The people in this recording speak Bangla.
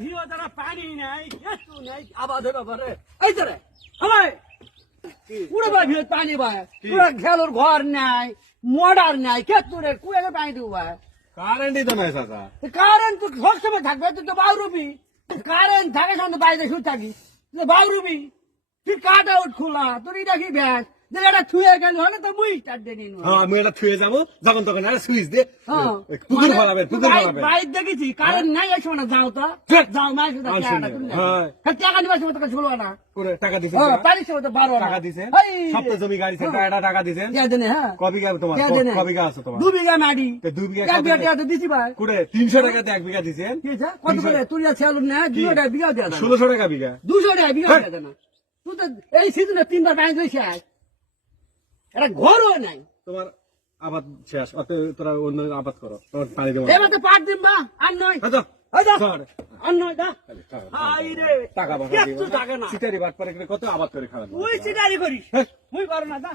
ভিও যারা পানি নাই কিছু নাই আবাদ হবে পারে এই তো রে আমায় পুরো ভিও পানি ভাই পুরো খেলোর ঘর নাই মডার নাই কিছু রে কুয়ালে পানি দিব ভাই কারেন্টই তো নাই চাচা কারেন্ট তো সবসময় থাকবে তুই তো বাউরুবি কারেন্ট থাকে সঙ্গে বাইরে শুয়ে থাকি বাউরুবি তুই কাট আউট খোলা তোর এটা কি ব্যাস এটা থুয়ে গেল হলে তো মুই স্টার্ট দিয়ে নিন আমি এটা থুয়ে যাবো যখন তখন আরে সুইচ দে পুকুর ফলাবেন বাইর দেখেছি কারেন্ট নাই এই সময় যাও তো যাও মাই টাকা নিবার সময় তোকে শুনবো না টাকা দিছে পারিস তো 12 টাকা দিছে সপ্তাহ জমি গাড়ি এটা টাকা দিছেন কবি গা তোমার কবি গা আছে তোমার 2 বিঘা মাটি 2 বিঘা এক বিঘা তো দিছি ভাই কুড়ে 300 টাকাতে 1 বিঘা দিছেন কত করে তুই ছেল না 2 টাকা বিঘা দেয়া 1600 টাকা বিঘা 200 টাকা বিঘা দেয়া না তুই তো এই সিজনে 3 বার পানি দিছিস এটা ঘরও নাই তোমার আবাদ শেষ অত তোরা অন্য আবাদ করো তোমার পানি দেবো এবার তো পাট দিম বা আর নয় আর নয় দা টাকা বাড়া টাকা না সিটারি বাট পরে কত আবাদ করে খাওয়া তুই সিটারি করিস মুই পারো না দা